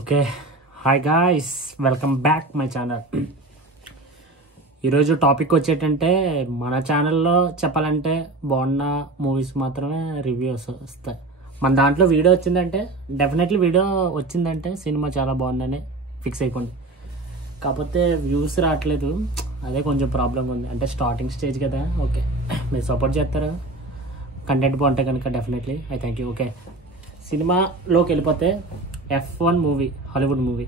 Okay hi guys, welcome back my channel. ఈరోజు topic వచ్చేటంటే మన ఛానల్లో చెప్పాలంటే బాగున్న మూవీస్ మాత్రమే రివ్యూస్ వస్తాయి. మన దాంట్లో వీడియో వచ్చిందంటే డెఫినెట్లీ వీడియో వచ్చిందంటే సినిమా చాలా బాగుందని ఫిక్స్ అయిపోండి. కాకపోతే వ్యూస్ రావట్లేదు, అదే కొంచెం ప్రాబ్లం ఉంది. అంటే స్టార్టింగ్ స్టేజ్ కదా. ఓకే, మీరు సపోర్ట్ చేస్తారా? కంటెంట్ బాగుంటే కనుక డెఫినెట్లీ థ్యాంక్ యూ. ఓకే, సినిమాలోకి వెళ్ళిపోతే F1 మూవీ, హాలీవుడ్ మూవీ.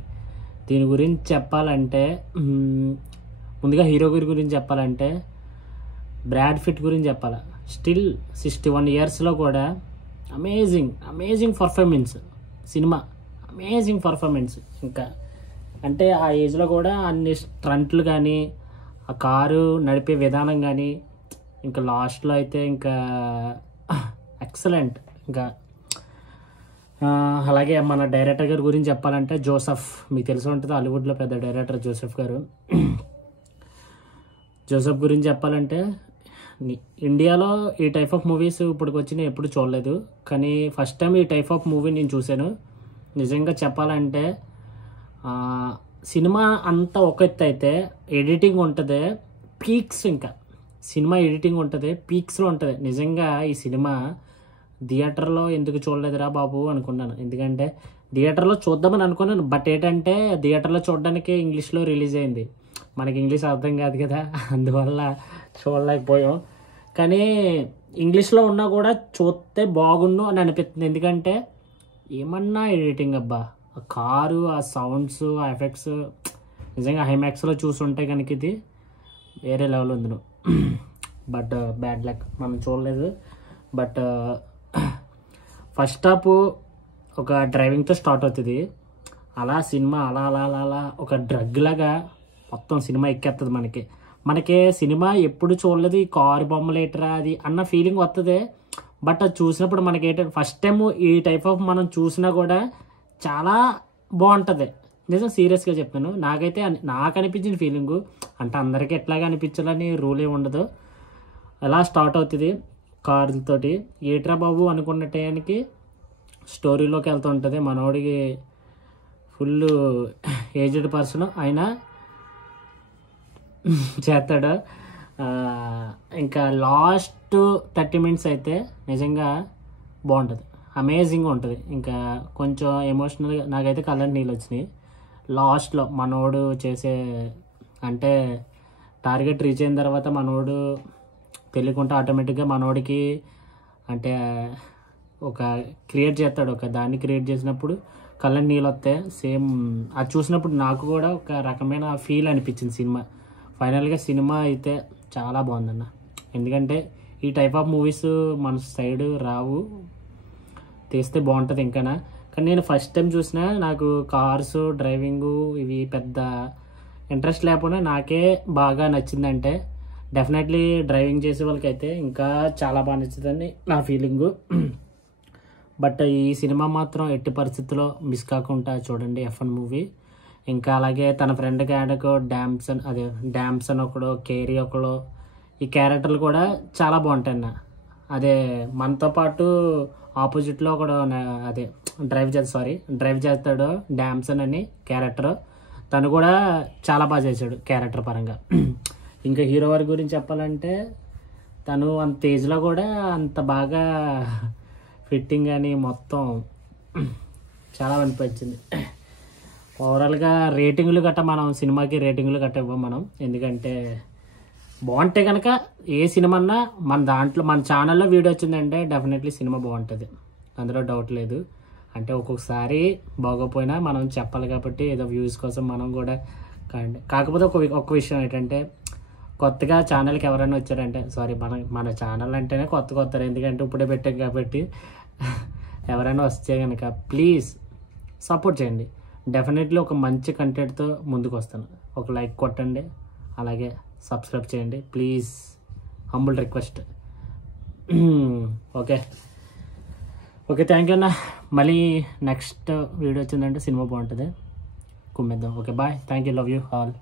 దీని గురించి చెప్పాలంటే ముందుగా హీరో గురించి చెప్పాలంటే బ్రాడ్ పిట్ గురించి చెప్పాలి. స్టిల్ 61 ఇయర్స్లో కూడా amazing performance. Cinema amazing performance. ఇంకా అంటే ఆ ఏజ్లో కూడా అన్ని స్టంట్లు కానీ, ఆ కారు నడిపే విధానం కానీ, ఇంకా లాస్ట్లో అయితే ఇంకా ఎక్సలెంట్. ఇంకా అలాగే మన డైరెక్టర్ గారి గురించి చెప్పాలంటే జోసెఫ్, మీకు తెలిసి ఉంటుంది, హాలీవుడ్లో పెద్ద డైరెక్టర్ జోసెఫ్ గారు. జోసెఫ్ గురించి చెప్పాలంటే ఇండియాలో ఈ టైప్ ఆఫ్ మూవీస్ ఇప్పటికి వచ్చి నేను ఎప్పుడు చూడలేదు, కానీ ఫస్ట్ టైం ఈ టైప్ ఆఫ్ మూవీ నేను చూశాను. నిజంగా చెప్పాలంటే సినిమా అంతా ఒక ఎత్తు అయితే ఎడిటింగ్ ఉంటుంది పీక్స్. ఇంకా సినిమా ఎడిటింగ్ ఉంటుంది పీక్స్లో ఉంటుంది. నిజంగా ఈ సినిమా థియేటర్లో ఎందుకు చూడలేదురా బాబు అనుకున్నాను. ఎందుకంటే థియేటర్లో చూద్దామని అనుకున్నాను, బట్ ఏంటంటే థియేటర్లో చూడడానికి ఇంగ్లీష్లో రిలీజ్ అయింది. మనకి ఇంగ్లీష్ అర్థం కాదు కదా, అందువల్ల చూడలేకపోయాం. కానీ ఇంగ్లీష్లో ఉన్నా కూడా చూస్తే బాగుండు అని అనిపిస్తుంది. ఎందుకంటే ఏమన్నా ఎడిటింగ్ అబ్బా, ఆ కారు, ఆ సౌండ్స్, ఆ ఎఫెక్ట్స్ నిజంగా హైమాక్స్లో చూసుంటే కనుక ఇది వేరే లెవెల్ ఉంది. బట్ బ్యాడ్ లక్, మనం చూడలేదు. బట్ ఫస్ట్ హాఫ్ ఒక డ్రైవింగ్తో స్టార్ట్ అవుతుంది. అలా సినిమా అలా అలా అలా అలా ఒక డ్రగ్ లాగా మొత్తం సినిమా ఎక్కేస్తుంది. మనకి సినిమా ఎప్పుడు చూడలేదు, ఈ కారు బొమ్మలు ఏటరా అది అన్న ఫీలింగ్ వస్తుంది. బట్ అది చూసినప్పుడు మనకి ఏంటంటే ఫస్ట్ టైం ఈ టైప్ ఆఫ్ మనం చూసినా కూడా చాలా బాగుంటుంది. నిజం సీరియస్గా చెప్తాను, నాకైతే నాకు అనిపించిన ఫీలింగు. అంటే అందరికీ ఎట్లాగా అనిపించాలని రూల్ ఏమి ఉండదు. అలా స్టార్ట్ అవుతుంది కారులతోటి. ఏట్రా బాబు అనుకున్న టైంకి స్టోరీలోకి వెళ్తూ ఉంటుంది. మనోడికి ఫుల్ ఏజ్డ్ పర్సన్ అయినా చేస్తాడు. ఇంకా లాస్ట్ 30 minutes అయితే నిజంగా బాగుంటుంది, అమేజింగ్గా ఉంటుంది. ఇంకా కొంచెం ఎమోషనల్గా నాకైతే కళ్ళని నీళ్ళు వచ్చినాయి. లాస్ట్లో మనోడు చేసే అంటే టార్గెట్ రీచ్ అయిన తర్వాత మనోడు తెలియకుండా ఆటోమేటిక్గా మనోడికి అంటే ఒక క్రియేట్ చేస్తాడు, ఒక దాన్ని క్రియేట్ చేసినప్పుడు కళ్ళని నీళ్ళు వస్తాయి. సేమ్ అది చూసినప్పుడు నాకు కూడా ఒక రకమైన ఫీల్ అనిపించింది సినిమా. ఫైనల్గా సినిమా అయితే చాలా బాగుందన్న. ఎందుకంటే ఈ టైప్ ఆఫ్ మూవీస్ మన సైడ్ రావు, తీస్తే బాగుంటుంది ఇంకానా. కానీ నేను ఫస్ట్ టైం చూసినా నాకు కార్స్ డ్రైవింగు ఇవి పెద్ద ఇంట్రెస్ట్ లేకపోయినా నాకే బాగా నచ్చిందంటే డెఫినెట్లీ డ్రైవింగ్ చేసే వాళ్ళకైతే ఇంకా చాలా బాగా నచ్చుతుందని నా ఫీలింగు. బట్ ఈ సినిమా మాత్రం ఎట్టి పరిస్థితుల్లో మిస్ కాకుండా చూడండి, F1 మూవీ. ఇంకా అలాగే తన ఫ్రెండ్ క్యారెక్టర్ డామ్సన్ ఒకడు, కేరీ ఒకడు, ఈ క్యారెక్టర్లు కూడా చాలా బాగుంటాయి అన్న. అదే మనతో పాటు ఆపోజిట్లో ఒకడు డ్రైవ్ చేస్తాడు డామ్సన్ అని క్యారెక్టర్. తను కూడా చాలా బాగా చేశాడు క్యారెక్టర్ పరంగా. ఇంకా హీరో వారి గురించి చెప్పాలంటే తను అంత ఏజ్లో కూడా అంత బాగా ఫిట్టింగ్ అని మొత్తం చాలా అనిపించింది. ఓవరాల్గా రేటింగ్లు గట్రా మనం సినిమాకి రేటింగ్లు గట్రా ఇవ్వం మనం, ఎందుకంటే బాగుంటే కనుక ఏ సినిమా అన్నా మన ఛానల్లో వీడియో వచ్చిందంటే డెఫినెట్లీ సినిమా బాగుంటుంది, అందులో డౌట్ లేదు. అంటే ఒక్కొక్కసారి బాగోపోయినా మనం చెప్పాలి కాబట్టి ఏదో వ్యూస్ కోసం మనం కూడా కాకపోతే ఒక్క విషయం ఏంటంటే కొత్తగా ఛానల్కి ఎవరైనా వచ్చారంటే మన ఛానల్ అంటేనే కొత్త ఎందుకంటే ఇప్పుడే పెట్టాం కాబట్టి ఎవరైనా వస్తే కనుక ప్లీజ్ సపోర్ట్ చేయండి. డెఫినెట్లీ ఒక మంచి కంటెంట్తో ముందుకు వస్తాను. ఒక లైక్ కొట్టండి, అలాగే సబ్స్క్రైబ్ చేయండి please, humble request. Okay thank you అన్న. మళ్ళీ నెక్స్ట్ వీడియో వచ్చిందంటే సినిమా బాగుంటుంది, కుమ్మేద్దాం. Okay bye, thank you, love you all.